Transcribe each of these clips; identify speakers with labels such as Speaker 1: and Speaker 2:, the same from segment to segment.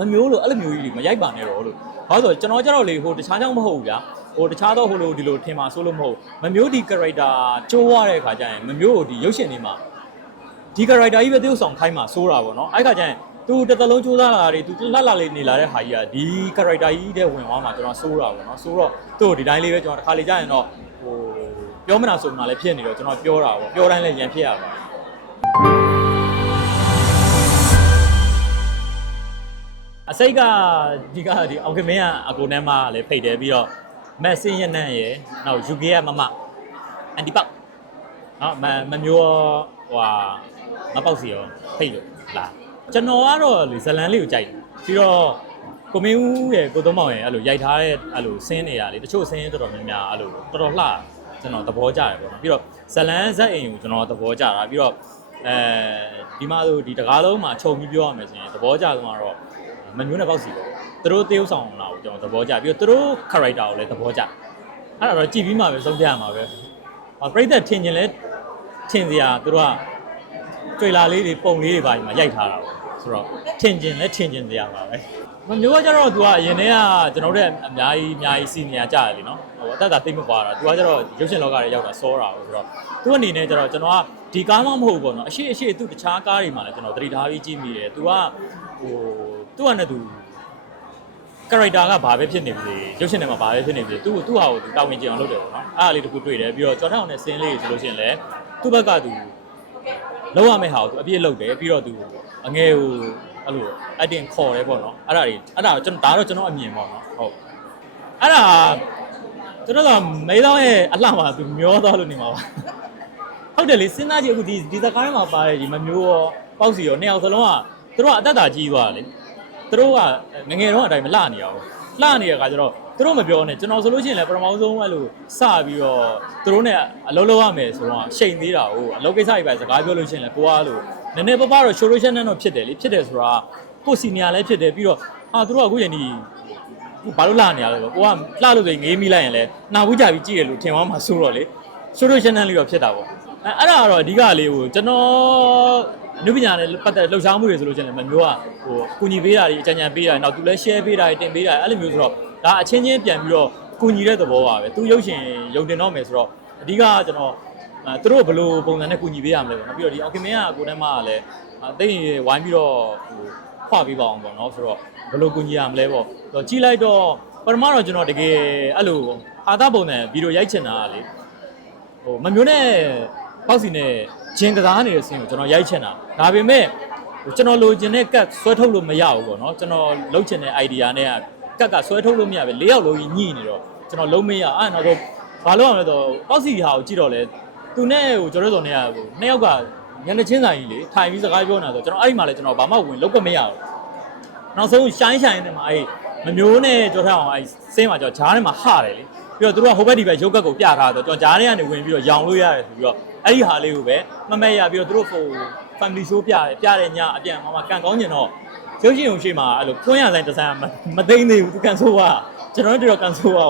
Speaker 1: မမျိုးလို့အဲ့လိုမျိုးကြီးတွေမရိုက်ပါနဲ့တော့လို့ဘာလို့လဲဆိုတော့ကျွန်တော်ကြတော့လေဟိုတခြားကြောင့်မဟုတ်ဘူးဗျာဟိုတခြားတော့ဟိုလိုဒီလိုထင်ပါဆိုလို့မဟုတ်မမျိုးဒီ character ကျိုးရတဲ့အခါကျရင်မမျိုးကိုဒီရုပ်ရှင်တွေမှာဒီ character ကြီးပဲတရုပ်ဆောင်ခိုင်းမှာစိုးတာပေါ့နော်အဲ့ခါကျရင်သူတစ်သလုံးစူးစမ်းလာတာတွေသူလှလှလေးနေလာတဲ့ဟာကြီးကဒီ character ကြီးတဲ့ဝင်သွားမှာကျွန်တော်စိုးတာပေါ့နော်စိုးတော့သူ့ကိုဒီတိုင်းလေးပဲကျွန်တော်တစ်ခါလေကြာရင်တော့ဟိုပြောမနာဆိုမနာလည်းဖြစ်နေတော့ကျွန်တော်ပြောတာပေါ့ပြောတိုင်းလည်းရန်ဖြစ်ရပါ အစိတ်ကဒီကဒီအောင်ကမင်းကအကိုနဲ့မှလည်းဖိတ်တယ်ပြီးတော့မက်ဆင်းရနန့်ရယ်နောက် UK ကမမအန်တီပေါက်နော်မမမျိုးဟွာမပေါက်စီရောဖိတ်လို့လာကျွန်တော်ကတော့လေဇလန်လေးကိုကြိုက်တယ်ပြီးတော့ကိုမင်းဦးရဲ့ကိုသုံးမောင်ရဲ့အဲ့လိုရိုက်ထားတဲ့အဲ့လိုဆင်းနေရလေတချို့ဆင်းတော်တော်များများအဲ့လိုတော်တော်လှကျွန်တော်သဘောကျတယ်ပေါ့နော်ပြီးတော့ဇလန်ဇက်အိမ်ကိုကျွန်တော်သဘောကျတာပြီးတော့အဲဒီမှာဆိုဒီတကားလုံးမှာခြုံပြီးပြောရမယ်ဆိုရင်သဘောကျဆုံးကတော့ မညွန်းတဲ့ပေါက်စီပဲသူတို့တရုပ်ဆောင်လာကိုကျွန်တော်သဘောကျပြီးတော့သူတို့ character ကိုလည်းသဘောကျအဲ့ဒါတော့ကြည်ပြီးမှပဲဆုံးဖြတ်ရမှာပဲပရိသတ်ထင်ကျင်လဲထင်စရာသူတို့ကတွေ့လာလေးတွေပုံလေးတွေပါညီမရိုက်ထားတာပေါ့ဆိုတော့ထင်ကျင်လဲထင်ကျင်စရာပါပဲမမျိုးကကျတော့ तू ကအရင်တည်းကကျွန်တော်တို့အများကြီးအများကြီးစီနီယာကြရလေနော်ဟိုအသက်သာသိမကွာတာ तू ကကျတော့ရုပ်ရှင်လောကတွေရောက်တာစောတာပေါ့ဆိုတော့ तू အနေနဲ့ကျတော့ကျွန်တော်ကဒီကားမှမဟုတ်ဘူးပေါ့နော်အရှိအရှိ तू တခြားကားတွေမှာလည်းကျွန်တော်သတိထားပြီးကြည့်မိတယ် तू ကဟို သူ့ကနဲ့သူ character ကဘာပဲဖြစ်နေပြီရုပ်ရှင်ထဲမှာဘာပဲဖြစ်နေပြီသူ့သူ့ဟာကိုသူတာဝန်ကျင်အောင်လုပ်တယ်ပေါ့နော်အဲ့ဒါလေးတခုတွေ့တယ်ပြီးတော့ကျော်ထောင်နဲ့ဆင်းလေးဆိုလို့ရှိရင်လည်းသူ့ဘက်ကသူလောက်ရမယ့်ဟာကိုသူအပြည့်လုပ်တယ်ပြီးတော့သူအငယ်ကိုအဲ့လိုအတင်ခေါ်တယ်ပေါ့နော်အဲ့ဒါတွေအဲ့ဒါကျွန်တော်ဒါတော့ကျွန်တော်အမြင်ပေါ့နော်ဟုတ်အဲ့ဒါကျွန်တော်ကမေးတော့ရဲ့အလှမှာသူမျောသွားလို့နေမှာပါဟုတ်တယ်လေစဉ်းစားကြည့်အခုဒီဒီစကားထဲမှာပါတယ်ဒီမမျိုးရောပေါက်စီရောနှစ်ယောက်စလုံးကသူတို့ကအသက်တာကြီးသွားတယ်လေ သူတို့ကငငယ်တော့အတိုင်းမလှနေရဘူးလှနေတဲ့အခါကျတော့သူတို့မပြောနဲ့ကျွန်တော်ဆိုလို့ရှိရင်လည်းပထမဆုံးအဲ့လိုစပြီးတော့သူတို့ ਨੇ အလုပ်လုပ်ရမယ်ဆိုတော့ရှိန်သေးတာဟုတ်အလုပ်ကိစ္စတွေပဲစကားပြောလို့ရှိရင်လည်းကိုကအဲ့လိုနည်းနည်းပပတော့ solution နဲ့တော့ဖြစ်တယ်လေဖြစ်တယ်ဆိုတာကိုစီနီယာလည်းဖြစ်တယ်ပြီးတော့ဟာသူတို့ကအခုရင်ဒီဘာလို့လှနေရလဲကိုကလှလို့ဆိုရင်ငေးမိလိုက်ရင်လည်းနှာဝူးကြပြီးကြည့်ရလို့ထင်သွားမှာဆိုတော့လေ solution နဲ့လေးတော့ဖြစ်တာပေါ့အဲအဲ့ဒါကတော့အဓိကလေးကိုကျွန်တော် နုပညာနဲ့ပတ်သက်လှုပ်ရှားမှုတွေဆိုလို့ရှိရင်လည်းမမျိုးကဟိုကူညီပေးတာတွေအကြံဉာဏ်ပေးတာတွေနောက်သူလည်း share ပေးတာတွေတင်ပေးတာတွေအဲ့လိုမျိုးဆိုတော့ဒါအချင်းချင်းပြန်ပြီးတော့ကူညီတဲ့သဘောပါပဲသူရုပ်ရှင်ရုံတင်တော့မယ်ဆိုတော့အဓိကကကျွန်တော်အဲသူတို့ဘယ်လိုပုံစံနဲ့ကူညီပေးရမလဲပေါ့နော်ပြီးတော့ဒီအော်ကင်မင်းကကိုတန်းမကလည်းအသိရင်ဝိုင်းပြီးတော့ဟိုခွပေးပါအောင်ပေါ့နော်ဆိုတော့ဘယ်လိုကူညီရမလဲပေါ့ဆိုတော့ကြီးလိုက်တော့ပထမတော့ကျွန်တော်တကယ်အဲ့လိုအာသပုံစံဗီဒီယိုရိုက်ချင်တာကလေဟိုမမျိုးနဲ့ပေါက်စီနဲ့ ဂျင်ကစားနေတဲ့ဆင်းကိုကျွန်တော်ရိုက်ချင်တာဒါပေမဲ့ဟိုကျွန်တော်လိုချင်တဲ့ကတ်ဆွဲထုတ်လို့မရဘူးပေါ့နော်ကျွန်တော်လုပ်ချင်တဲ့ idea နဲ့ကကတ်ကဆွဲထုတ်လို့မရပဲ၄ယောက်လုံးကြီးညှိနေတော့ကျွန်တော်လုံးမရအဲ့နောက်တော့ဘာလို့ရမလဲတော့ပေါက်စီဟာကိုကြည့်တော့လေသူနဲ့ဟိုကျွန်တော်တို့နဲ့ဟိုနှစ်ယောက်ကညနေချင်းဆိုင်ကြီးလေထိုင်ပြီးစကားပြောနေတာဆိုကျွန်တော်အဲ့ဒီမှာလေကျွန်တော်ဘာမှဝင်လုပ်ကမရဘူးနောက်ဆုံးရှိုင်းရှိုင်းနဲ့မှာအဲ့မမျိုးနဲ့ကြောထားအောင်အဲ့စင်းမှာကျွန်တော်ဂျားထဲမှာဟတယ်လေပြီးတော့သူတို့ကဟိုဘက်ဒီဘက်ရုပ်ကတ်ကိုပြထားတော့ကျွန်တော်ဂျားထဲကနေဝင်ပြီးတော့ရောင်လို့ရတယ်ဆိုပြီးတော့ အဲ့ဒီဟာလေးကိုပဲမမက်ရပြီးတော့သူတို့ဟို family show ပြတယ်ပြတဲ့ညအပြန်မှာမှကန်ကောင်းကျင်တော့ရုပ်ရှင်ုံရှိမှာအဲ့လိုဖွင့်ရဆိုင်ဒီဇိုင်းမသိမ့်သေးဘူးသူကန်ဆိုးကကျွန်တော်တို့တော့ကန်ဆိုးက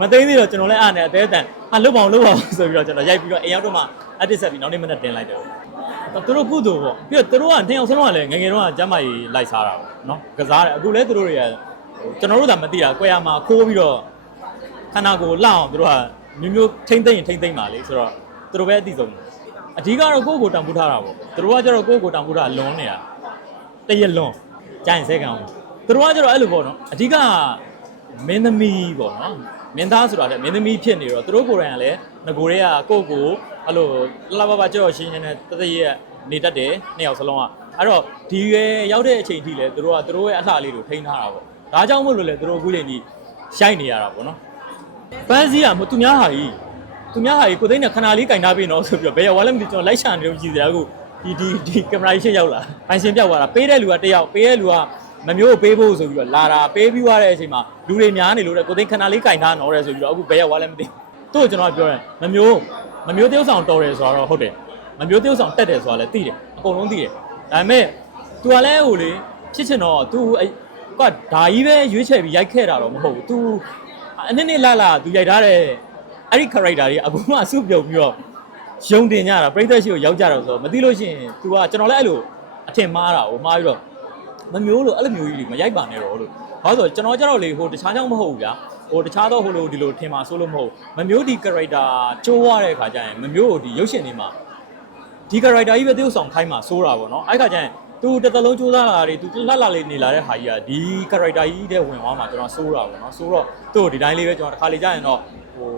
Speaker 1: မသိမ့်သေးတော့ကျွန်တော်လည်းအားနဲ့အသေးအတန်ဟာလုတ်ပါအောင်လုတ်ပါအောင်ဆိုပြီးတော့ကျွန်တော်ရိုက်ပြီးတော့အိမ်ရောက်တော့မှ edit ဆက်ပြီးနောက်နေ့မနေ့တင်လိုက်တယ်သူတို့ကုသိုလ်ပေါ့ပြီးတော့သူတို့ကနှစ်ယောက်စလုံးကလည်းငငယ်တော့ကကျမ်းမာကြီးလိုက်စားတာပေါ့နော်ကစားတယ်အခုလည်းသူတို့တွေကကျွန်တော်တို့ကမသိတာကိုရမှာခိုးပြီးတော့ခန္ဓာကိုယ်လှအောင်သူတို့ကမျိုးမျိုးထိမ့်သိမ့်ရင်ထိမ့်သိမ့်ပါလေဆိုတော့ သူတို့ပဲအသိဆုံးအဓိကတော့ကိုယ့်ကိုယ်တောင်ပူထားတာပေါ့သူတို့ကကျတော့ကိုယ့်ကိုယ်တောင်ပူထားလွန်နေတာတရက်လွန်ကြိုင်ဆဲကံအောင်သူတို့ကကျတော့အဲ့လိုပေါ့နော်အဓိကမင်းသမီးပေါ့နော်မင်းသားဆိုတာလည်းမင်းသမီးဖြစ်နေတော့သူတို့ကိုယ်တိုင်ကလည်းငကိုတွေကကိုယ့်ကိုယ်အဲ့လိုလှလှပပကြောက်ရှင်းရှင်းနဲ့တသက်ရက်နေတတ်တယ်နှစ်ယောက်စလုံးကအဲ့တော့ဒီရွယ်ရောက်တဲ့အချိန်ထိလည်းသူတို့ကသူတို့ရဲ့အလှလေးကိုထိန်းထားတာပေါ့ဒါကြောင့်မို့လို့လေသူတို့အခုချိန်ကြီးရှိုက်နေရတာပေါ့နော်ပန်းစည်းอ่ะမသူများဟာကြီး သူများဟာကြီးကိုသိန်းနဲ့ခဏလေးကင်ထားပြီနော်ဆိုပြီးတော့ဘယ်ရောက်လဲမသိကျွန်တော်လိုက်ရှာနေလို့ကြည့်စရာအခုဒီဒီဒီကင်မရာကြီးရှေ့ရောက်လာဘိုင်ရှင်ပြောက်သွားတာပေးတဲ့လူကတစ်ယောက်ပေးတဲ့လူကမမျိုးကိုပေးဖို့ဆိုပြီးတော့လာတာပေးပြီးသွားတဲ့အချိန်မှာလူတွေများနေလို့တဲ့ကိုသိန်းခဏလေးကင်ထားနော်တဲ့ဆိုပြီးတော့အခုဘယ်ရောက်လဲမသိသူ့ကိုကျွန်တော်ပြောတယ်မမျိုးမမျိုးတယောက်ဆောင်တော်တယ်ဆိုတော့ဟုတ်တယ်မမျိုးတယောက်ဆောင်တက်တယ်ဆိုတာလည်းသိတယ်အကုန်လုံးသိတယ်ဒါပေမဲ့ तू ကလည်းဟိုလေဖြစ်ချင်တော့ तू အဲ့ကဒါကြီးပဲရွေးချယ်ပြီးရိုက်ခဲ့တာတော့မဟုတ်ဘူး तू အနည်းနည်းလာလာသူရိုက်ထားတဲ့ အဲ့ဒီ character တွေအခုမှအစုပြုံပြီးတော့ယုံတင်ကြတာပြိသက်ရှိကိုရောက်ကြတော့ဆိုတော့မသိလို့ရှိရင် तू ကကျွန်တော်လည်းအဲ့လိုအထင်မှားတာဟိုမှားပြီးတော့မမျိုးလို့အဲ့လိုမျိုးကြီးတွေမရိုက်ပါနဲ့တော့လို့ဘာလို့ဆိုတော့ကျွန်တော်ကြတော့လေဟိုတခြားကြောင့်မဟုတ်ဘူးဗျာဟိုတခြားတော့ဟိုလိုဒီလိုထင်ပါဆိုလို့မဟုတ်မမျိုးဒီ character ကျိုးရတဲ့ခါကျရင်မမျိုးကိုဒီရုပ်ရှင်တွေမှာဒီ character ကြီးပဲတည်ဆောင်ခိုင်းမှာစိုးတာပေါ့နော်အဲ့ခါကျရင်သူတစ်သလုံးစူးစမ်းလာတာတွေသူလှလှလေးနေလာတဲ့ဟာကြီးကဒီ character ကြီးတဲ့ဝင်သွားမှာကျွန်တော်စိုးတာပေါ့နော်စိုးတော့သူ့ကိုဒီတိုင်းလေးပဲကျွန်တော်တစ်ခါလေကြာရင်တော့ဟို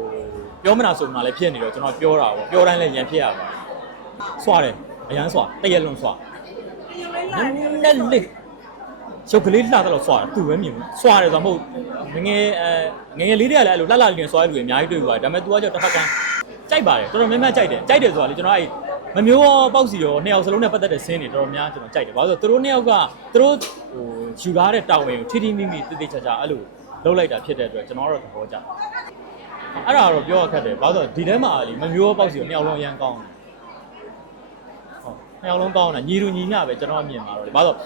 Speaker 1: ပြောမနာဆိုမှလည်းဖြစ်နေတော့ကျွန်တော်ပြောတာပေါ့ပြောတိုင်းလည်းရန်ဖြစ်ရပါစွာတယ်အရန်စွာတရက်လုံးစွာနည်းနည်းလေးရုပ်ကလေးလှတော့လို့စွာတာသူပဲမြင်ဘူးစွာတယ်ဆိုတော့မဟုတ်ငငယ်အဲငငယ်လေးတွေကလည်းအဲ့လိုလှလှလေးနဲ့စွာရလူတွေအများကြီးတွေ့ပါတယ်ဒါပေမဲ့ तू ကကြောက်တစ်ဖက်ကန်းကြိုက်ပါတယ်တော်တော်များများကြိုက်တယ်ကြိုက်တယ်ဆိုတာလေကျွန်တော်အဲ့မမျိုးရောပေါက်စီရောနှစ်ယောက်စလုံးနဲ့ပတ်သက်တဲ့ဆင်းတွေတော်တော်များကျွန်တော်ကြိုက်တယ်ဘာလို့လဲဆိုတော့သူတို့နှစ်ယောက်ကသူတို့ဟိုယူထားတဲ့တာဝန်ကိုထိထိမိမိတိတိကျကျအဲ့လိုလုပ်လိုက်တာဖြစ်တဲ့အတွက်ကျွန်တော်တော့သဘောကျတယ် အဲ့ဒါတော့ပြောရခက်တယ်ဘာလို့လဲဆိုတော့ဒီထဲမှာလေမမျိုးရောပေါက်စီရောနှစ်ယောက်လုံးအရန်ကောင်းတယ်ဟုတ်နှစ်ယောက်လုံးကောင်းတာညီလူညီမျှပဲကျွန်တော်အမြင်မှာတော့လေဘာလို့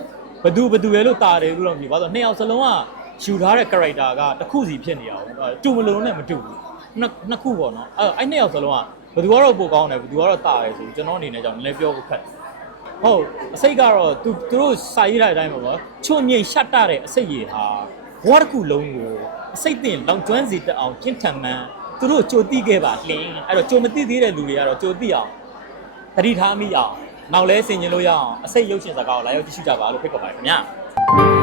Speaker 1: ဘသူဘသူလဲလို့တာတယ်လို့တော့မဖြစ်ဘာလို့နှစ်ယောက်စလုံးကယူထားတဲ့ character ကတစ်ခုစီဖြစ်နေအောင်တူမလုံးနဲ့မတူဘူးနှစ်နှစ်ခုပေါ့နော်အဲ့အဲ့နှစ်ယောက်စလုံးကဘသူကတော့ပိုကောင်းတယ်ဘသူကတော့တာတယ်ဆိုကျွန်တော်အနေနဲ့ကြောင့်လည်းပြောဖို့ခက်ဟုတ်အစိတ်ကတော့သူသူတို့စာရေးတဲ့အတိုင်းပေါ့နော်ချွန်မြိတ်ရှတ်တတဲ့အစိတ်ရည်ဟာဘဝတစ်ခုလုံးကို အစိတ်တင်လောင်ကျွမ်းစီတက်အောင်ကျင့်ထန်မှန်သူတို့ကြိုတိခဲ့ပါလင်းအဲ့တော့ကြိုမသိသေးတဲ့လူတွေကတော့ကြိုတိအောင်တတိထားမိအောင်နောက်လဲဆင်ကျင်လို့ရအောင်အစိတ်ရုပ်ရှင်စကားကိုလာရောက်ကြည့်ရှုကြပါလို့ဖိတ်ခေါ်ပါတယ်ခင်ဗျာ